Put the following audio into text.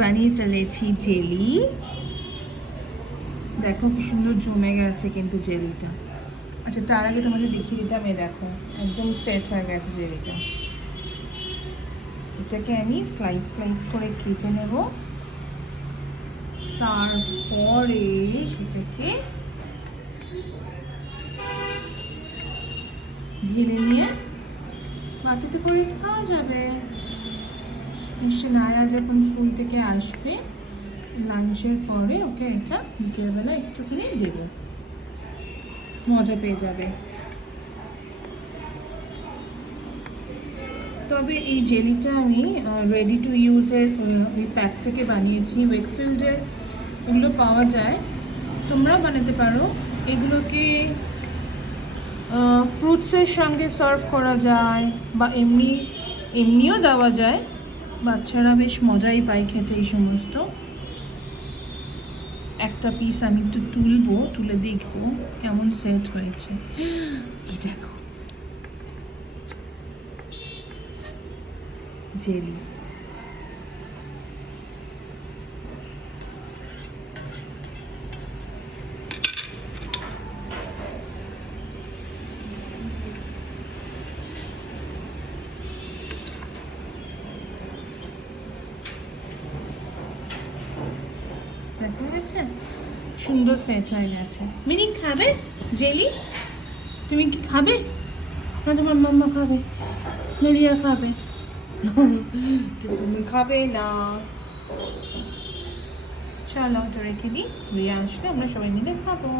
বানিয়ে ফেলেছি জেলি। দেখো কি সুন্দর জমে গেছে কিন্তু জেলিটা। আচ্ছা তার আগে তোমাকে দেখিয়ে দিতাম, এই দেখো একদম সেট হয়ে গেছে জেলিটা। এটাকে আমি স্লাইস স্লাইস করে কেটে নেব, তারপরে সেটাকে ঢেলে নিয়ে বাটিতে করে খাওয়া যাবে। মিষ্টি নায়া যখন স্কুল থেকে আসবে লাঞ্চের পরে ওকে এটা বিকেলবেলা একটুখানি দেবো, মজা পেয়ে যাবে। তবে এই জেলিটা আমি রেডি টু ইউজের ওই প্যাক থেকে বানিয়েছি, ওয়েকফিল্ডের ওগুলো পাওয়া যায়, তোমরাও বানাতে পারো। এগুলোকে ফ্রুটসের সঙ্গে সার্ভ করা যায় বা এমনিও দেওয়া যায়, বাচ্চারা বেশ মজাই পায় খেতে এই সমস্ত। একটা পিস আমি একটু তুলে দেখবো কেমন সেট হয়েছে। এই দেখো জেলি। দেখা গেছে সুন্দর সেট হয়ে গেছে। মিনি খাবে জেলি? তুমি কি খাবে না তোমার মাম্মা খাবে না রিয়া খাবে? তুমি খাবে না। চলো ওটা রেখে দিই, রিয়া আসলে আমরা সবাই মিলে খাবো।